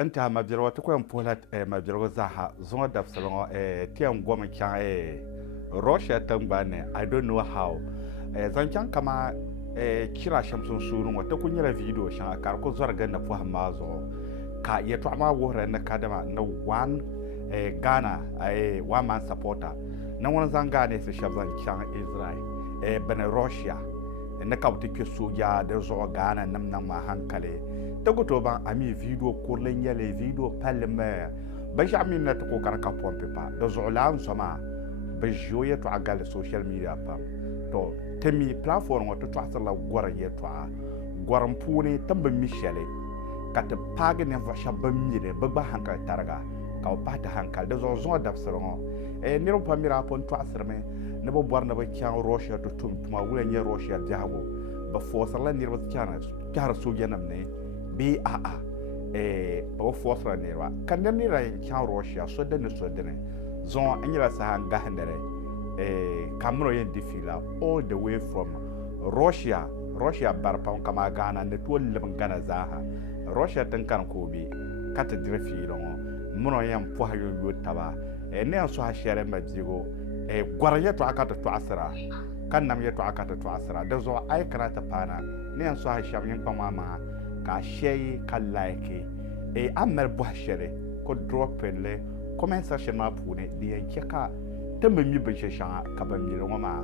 anta mabjiro to ko pola mabjiro zaha zonga daf salongo tiam goma kya Russia tambane I don't know how zancan kama kira shamsun sunu wata kunyira video shan kar ko zorga na fu hamazo ka ya to ma wora na kadama na one Ghana one man supporter na wani zanga ne su shabzan kyan Israel bana Russia na kawti ke soja da zo Ghana nam nan ma hankale ta guto ban ami video kurlen yale video palme ba jamin na to ko kan ka pompe pa da zo lan soma ba joye to agal social media pam to temi platform wato to asala gwara ye to gwaram puni tamba michele kat page ne va shabam mire ba hankal targa ka ba ta hankal da zo da soro ni ro pamira pon to asrme ne bo borna ba kyan Russia to tuma wula nye Russia jago ba fosala ni ro kyana soja nam ne bi ba fosala ne wa kan ni ra kyan Russia so da ne zon anyira sa hanga handere kamro yen difila all the way from Russia barpa kama Ghana ne to lem Ghana zaha Russia tan kan ko bi kata drefi long mono yam po hayo taba ne so ha shere majigo gwarye to akata to asra kan nam ye to akata to asra da zo ai karata pana ne so ha sham yin pamama ka shey ka like ammer bo shere ko drop le comment section ma pune di cheka tembe mi be shesha ka ba mi ma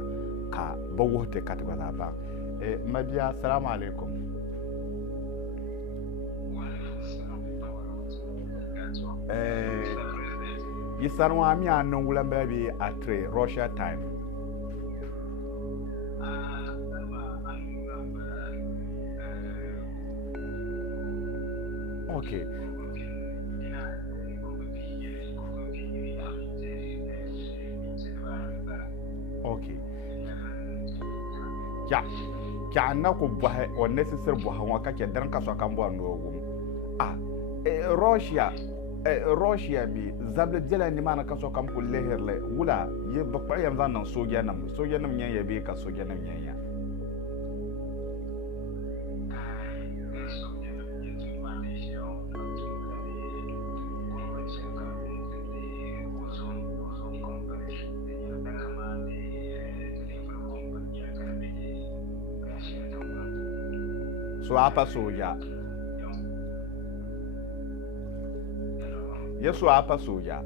ka ba wote ka ta ba mabiya assalamu alaikum yisarwa mi anon wula baby at Russia time okay okay ya na ko ba o necessary bo hawa ka ke dan ka so kan bo no gum Russia bi zabla jela ni mana ka so kan ko leherle wula ye ba pa yam zan nan soja nam nyen ye bi ka soja nam nyen ya so apa soja yesu apa soja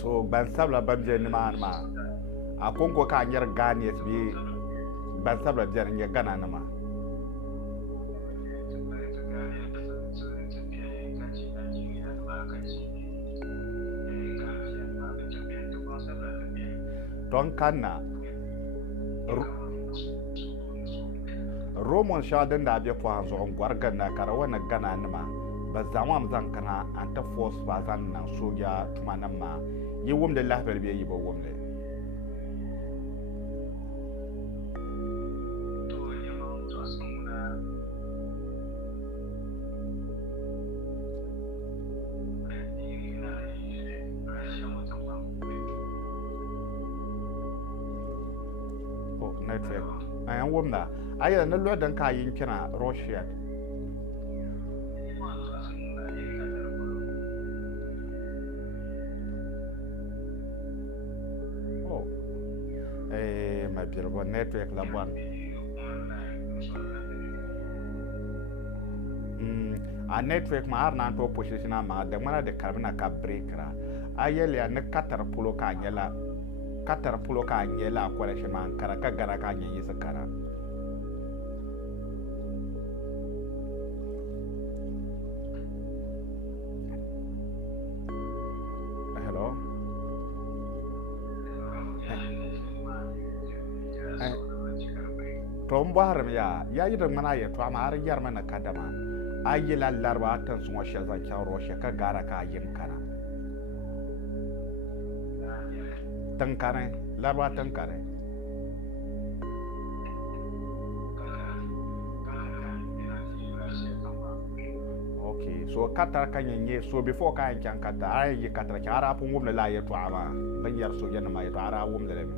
so ban sabla babje ni ma akonko ka nyar Ghanaians bi ban sabla jar nya Ghana na ma don kanna Roman shadan da be kwa zo gwargan na karawana Ghana na ma ba zamam zan kana anta force ba zan na soja tumanan ma yi wumda lahbar be yi ba wumda network ayan wumda aya na lodan ka yin kina Russia ma birbo network la bon a network ma har nan to position ma da mana da karbina ka breakra ayele na katar pulo ka nyela kwala shi man kara ka gara ka nyi sakara hello tombo haram ya yi da mana ya to amma har yar mana kadama ayela larba tan sun washe zan kya Russia ka gara ka yin kana tankare larba tankare Okay, so katara kanye so before kan kan katara ye katara kara pu ngum la ye to ama ban yar so janna ma ye to ara wum le me.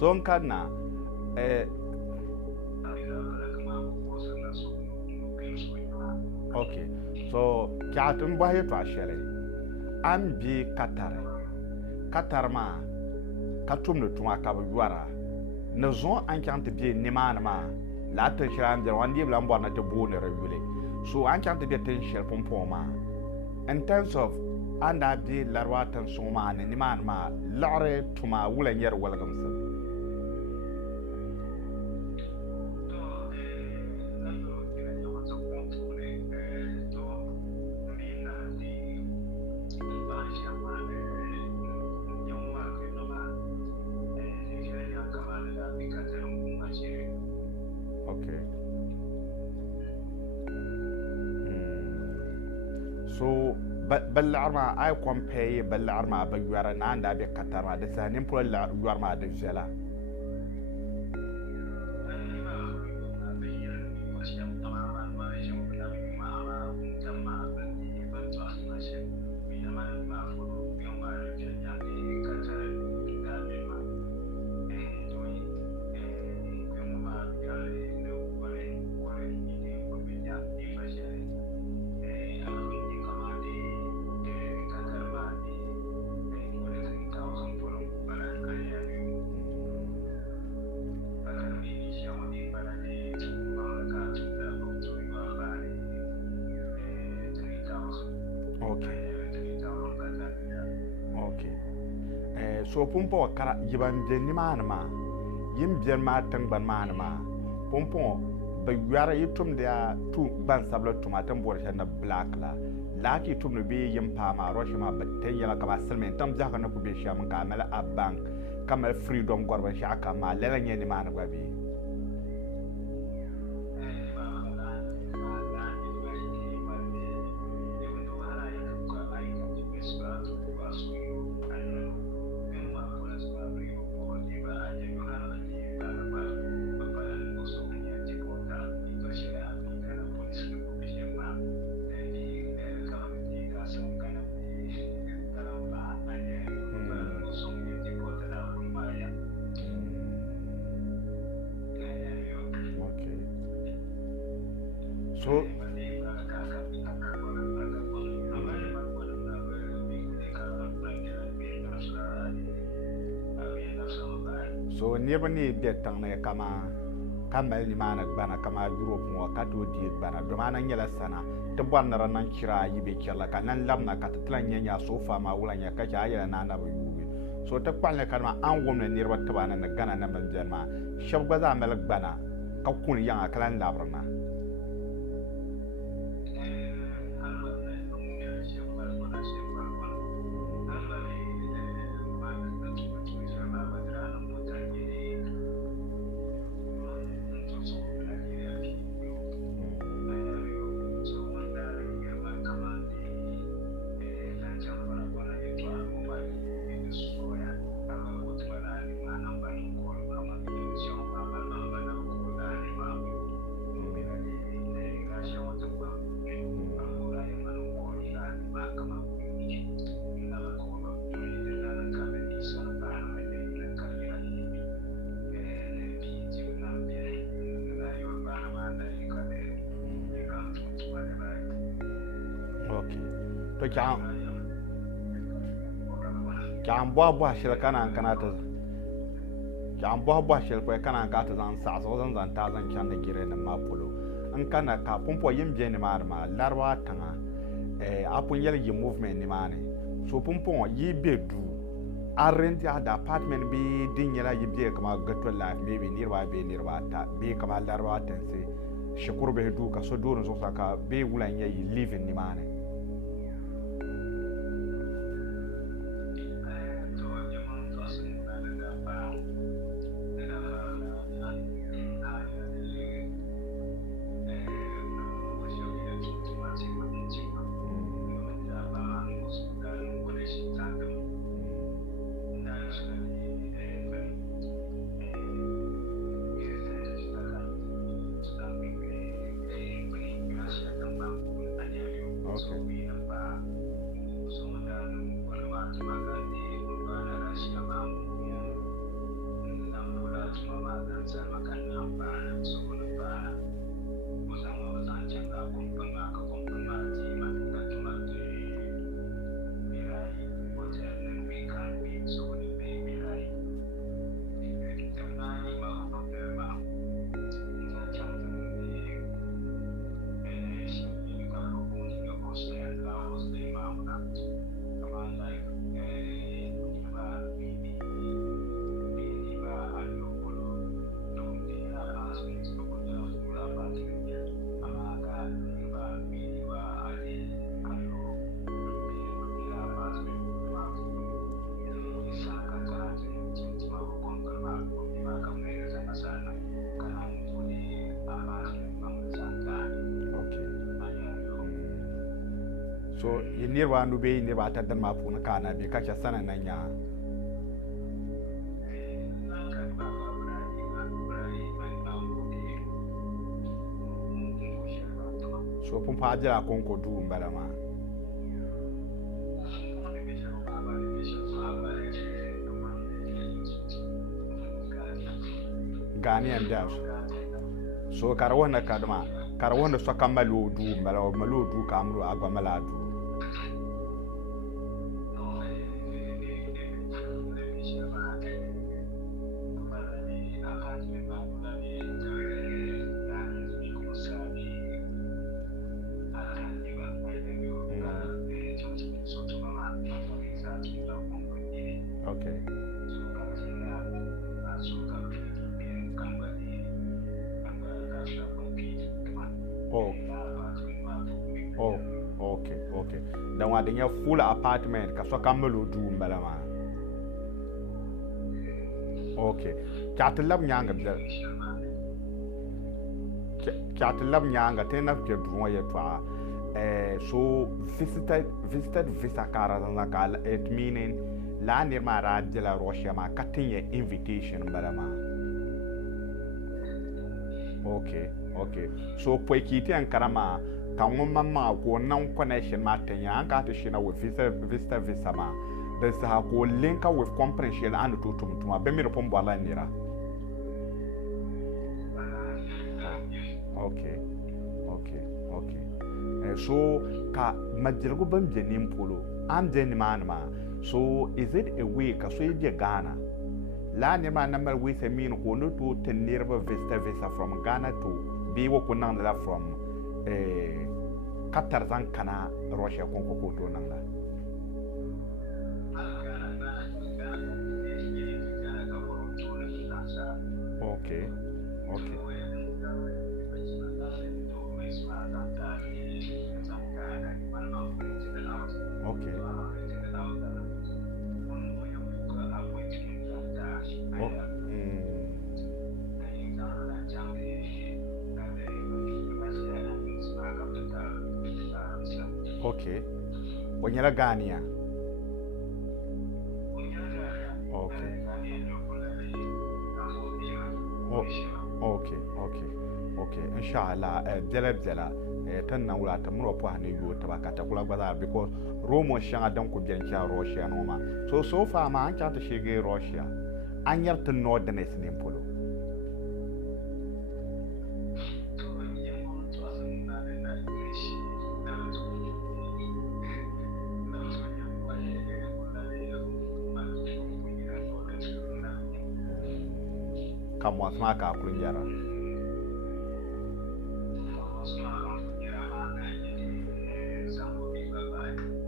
So kana okay, so kyatum ba ye to ashere am bi katar ma katum no tuma ka buara na zon an kyante bi ni ma la ta shiram der wan di blan borna te bone rewule so an kyante bi ten shel pompo ma in terms of anda bi larwa tan so ma ni ma lare tuma wula nyer wala gamsa. Okay. So بالعرما أي compare بالعرما بجوارا ناندا بكترما دسانين بقول العرما دجلا. So pumpo kara yiban ni manama yim bien ma tangban manama pumpo ba yara yitum dia tu ban sabla tumatan bor na black la ki tum no be yim pa ma roshi ma batten yala ka basalmen tam jaka na ku be sham ka mala abank kamal freedom gorba shaka ma lela ni manaba bi. So never need that tongue kama ni mana bana kama Europe mo kato di bana do mana nyala sana to bonna ranan kira yibe kala kanan lamna katatlan nya sofa ma wula nya ka ya na na yubi so ta kwalle kalma an womna nirba tabana na gana na ban ma shab gaza malak bana ka kun yang kalan labrana. To kyan bwa shira kana kanata an boha shel ko kana ka ta zan sa so zan ta zan chan da gire na ma polo an kana ka pompo yim je ni ma larwa tanga apun yel yi movement ni mane so pompo yi bedu arrent ya da apartment bi din yala yi be kama gato life maybe nirwa ta be kama larwa tense shukuru be du ka so durun so saka be wulan yi living ni mane so nirwa ndu be nirwa ta dan ma puna kana be kacha sana nanya so pun pa jira konko du mbalama Ghanaian dash so karawona kadma karawona so kamalu du mbala malu du kamru agwa maladu okay okay dan wa den ya full apartment ka so kamelo du mbalama okay chatlab nyanga bla chatlab nyanga tenap ke du ya twa so visited visa kara na kala it meaning la nirma radde la Russia ma katinye invitation mbalama okay so poikiti an karama kan mamma ko nan connection ma tanya an ka ta shina with visa ma da sa ko linka with comprehension and to tumtuma be mi repon bala nira okay so ka majirgo bam jenim polo am jeni manma so is it a way ka so je Ghana la ne ma number we se min ko no to tenirba visa from Ghana to be wo ko nan la from Qatar zan kana Russia konko ko to nan la okay okay wanyala Ghania okay inshallah jela tan na wala ta muro po hanu yo ta bakata kula gbaza because Romo shanga dan ko biancha Russia no ma so far ma an ta shege Russia an yarta northerners ne polo mo sama ka kun yara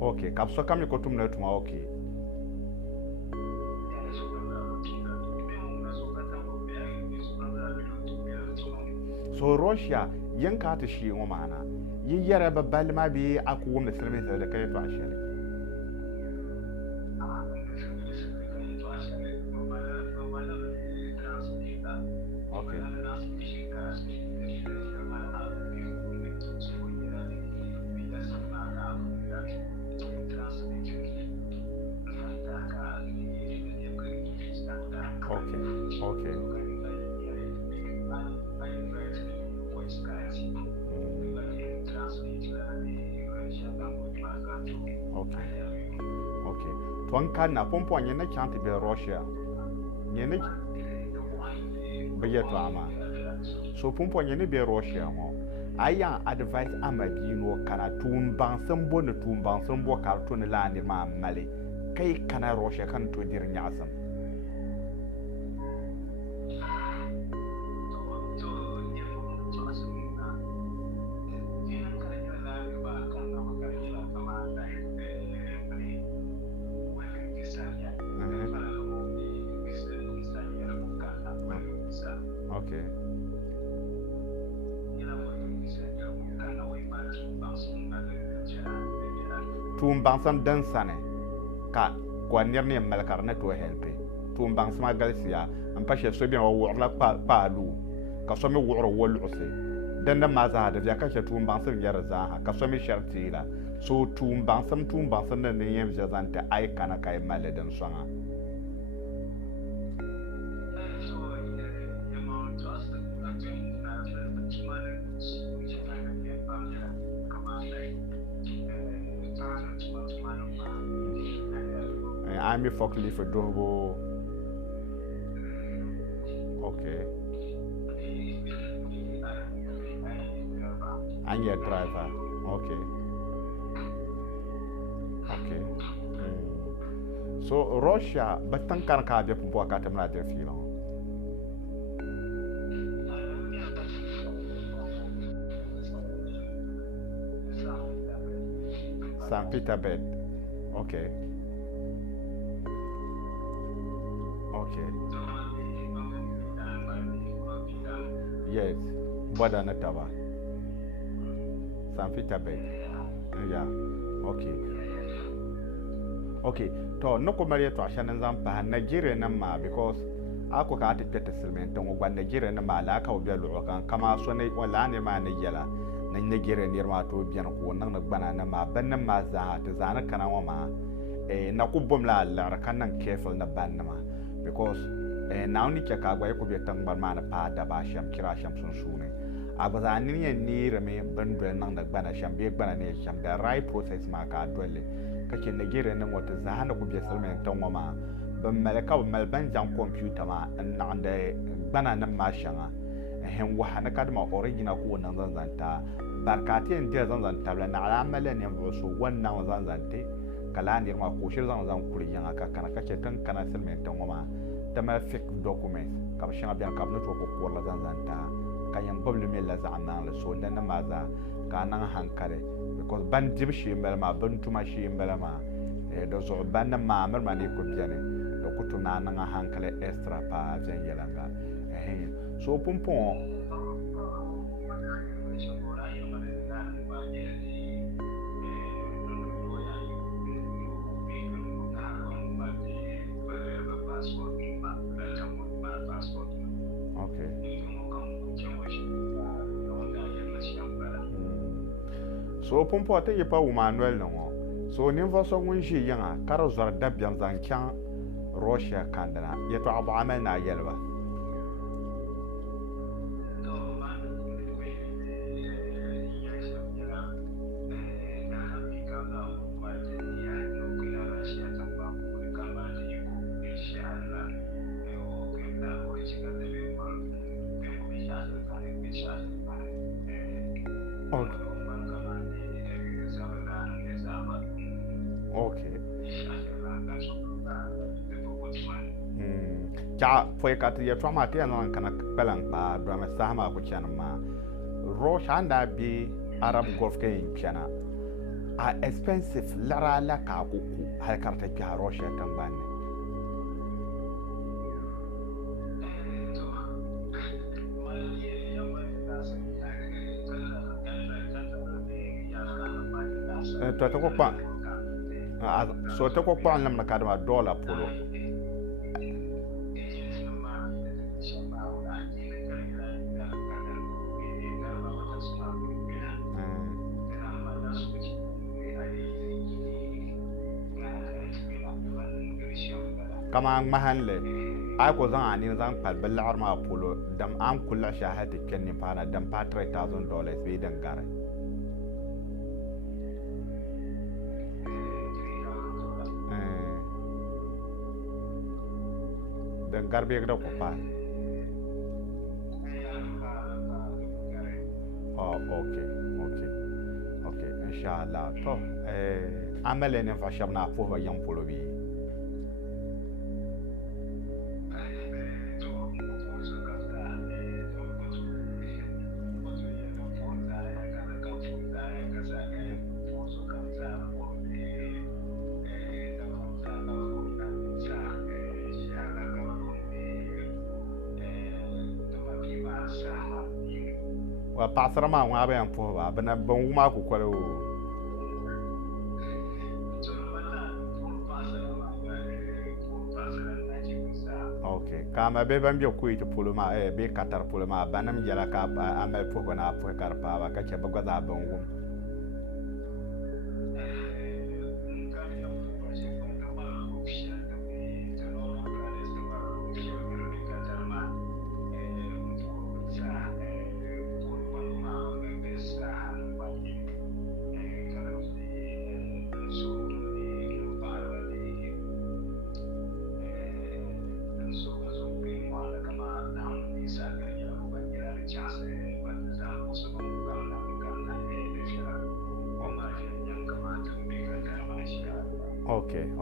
okay kapso kam ko tum na tuma okay so Russia yanka ta shi wa mana yi yara babbal ma bi aku wumna silmi da kai to ashari okay okay okay ton kan na pompo nya na chante be Russia nya ne be yeto ama so pompo nya ne be Russia ho aya advice amadi no kana tumban sambo na tumban sambo karton la ne ma male kai kana Russia kan to dir nyasam okay tumbang sam dan sane ka kwa nirne malakar na to helpe tumbang sama galsia am pashe so bien wo la pa lu ka so me wo wol use dan da ma za da ya ka she tumbang sam yar za ha ka so me sharti la so tumbang sam nan ne yem jazante ay kana kay maladan songa I'm a forklift for Dogo. Okay. I'm your driver. Okay. Okay. So Russia, but tan kan ka be pumpo ka tamna de filo. St. Petersburg. Okay. Okay. Yes. Boda na taba. St. Petersburg. Yeah. Okay. Okay. To no ko mariya to ashanan zan pa Nigeria nan ma because ako ka ta tete silmen ton gwa Nigeria nan ma la ka obi lo kan kama so ne wala ne ma ne yela na Nigeria ne ma to biyan ko nan na gbana na ma ban nan ma za ta zana kana wa ma na ku bom la kan nan careful na ban ma because now ni ka gwa ko bi tan ban ma na pa da ba sham kira sham sun sune abaza ni ni reme ban do nan na gbana sham bi gbana ne sham da right process ma ka dole kake Nigeria nan wata zahana ku bi silmen tan wa ma ban malaka ban ban jan computer ma nan da gbana nan ma shanga hen wa hana kadma original ko nan zanzanta barkatin da zanzanta la na alamala ne ba so wannan zanzante kala ne ma ko shir zan kuri yan aka kana kace tan kana silmen tan wa ma ta ma fake document ka shin abiyan ka to ko la zanzanta kayan bablu me la za'ana la so dan ma za ka nan hankare because ban dibshi mbala ma ban tuma shi mbala ma do zo ban ma mar ma ne ko biyane do kutu na nan hankale extra pa jan yelanga so pumpon okay so pumpon ta yi pa Manuel no so nin fa so ngun shi yanga karo zar dabyan zan kyan Russia kandana yato abu amal na yelba okay cha foi ka ti ya trauma ti anan kana pelan pa do ma sama ko chana ma ro shanda bi Arab Gulf ke chana a expensive lara la ka ku har karta ki Russia tambane to ko pa so to ko pa nam na kadama dollar polo kama mahanle ay ko zan ani zan pal belar ma polo dam am kula shahati kenni pana dam pa $3,000 be dan gare dan garbe ga ko pa oh okay inshallah to amale ne fa shabna fo ba yam polo bi wa pasara ma wa ba yan po ba bana ban ma ku kwalo okay kama be ban bi ku ito polo ma be katar polo ma banam jala ka amal po na po karpa ba ka ce ba gwaza ban gum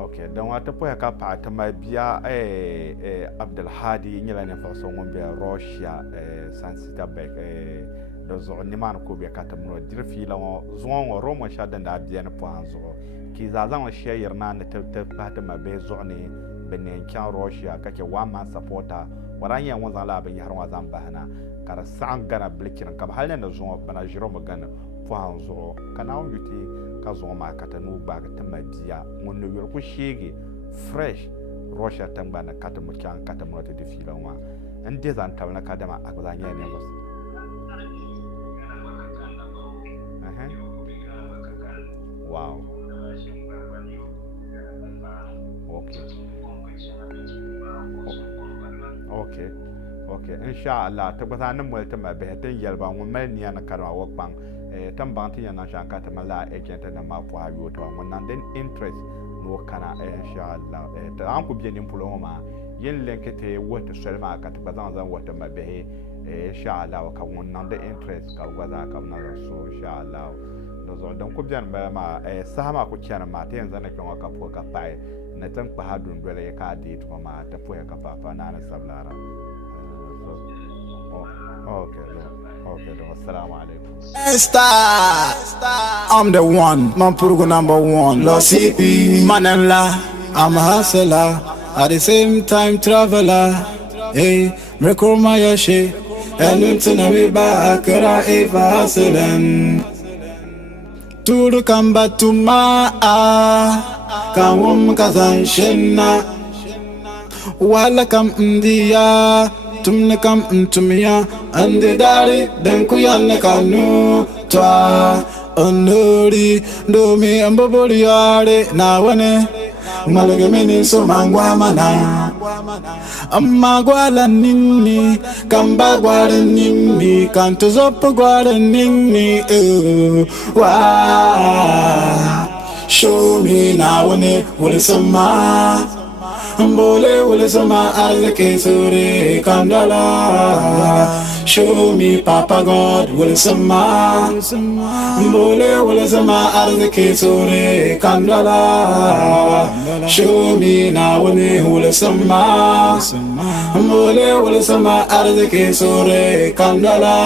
okay dan wata poya ka pa ta ma biya Abdul Hadi nyala ne fa so ngom biya Russia sansita be do zo ni man ko be ka ta mo dirfi la zo ngo romo sha dan da biya ne po anzo ki za zan shi yirna ne ta pa ta ma be zo ne benen kyan Russia kake wa man supporter waranya won la ben har wa zan bahana kara san gana blikin kam halne na zo bana jiro magana po anzo kana on yuti ka zo ma ka tanu ba ka tama biya mun no yor ko shege fresh Russia tamba na ka tamu kan ka tamu ta difi lawa an de zan tabna ka dama a ga zanya ne bas wow okay inshallah ta ba nan mu ta ma be tan yalba mun mai ni na karwa wakpan tambanti yana shanka ta mala agent na ma po ayo to wannan den interest no kana inshallah ta an ku biyan impulo ma yin lenkete wata selma ka ta zan wata mabe inshallah ka wannan da interest ka gwaza ka na so inshallah da zo dan ku biyan ba ma sama ku kiyana ma ta yanzu na kan ka po ka pai na tan pa hadun dole ka di to ma ta po ka fa na sablara okay assalamu alaikum. I'm the one, Mampurugu number one. Lo CP, Manella, I'm a hustler, at the same time traveler. Hey, Mrekor Mayashi, and Untunawi Bakara Eva hustling. To the combat to ma, Kawum Kazan Shena, Walakam India. Tumne kam ntumia ande dari den kuyanne kanu twa onori ndomi amboboli yare na wane malage mini so mangwa mana amma gwala nini kamba gwala nini kanto zopo gwala nini wa show me na wane wole sama Mbole wole sama aleke sore kandala. Show me Papa God wole sama. Mbole wole sama aleke sore kandala. show me now when they hula sama. Mole hula sama arziki sore kandala.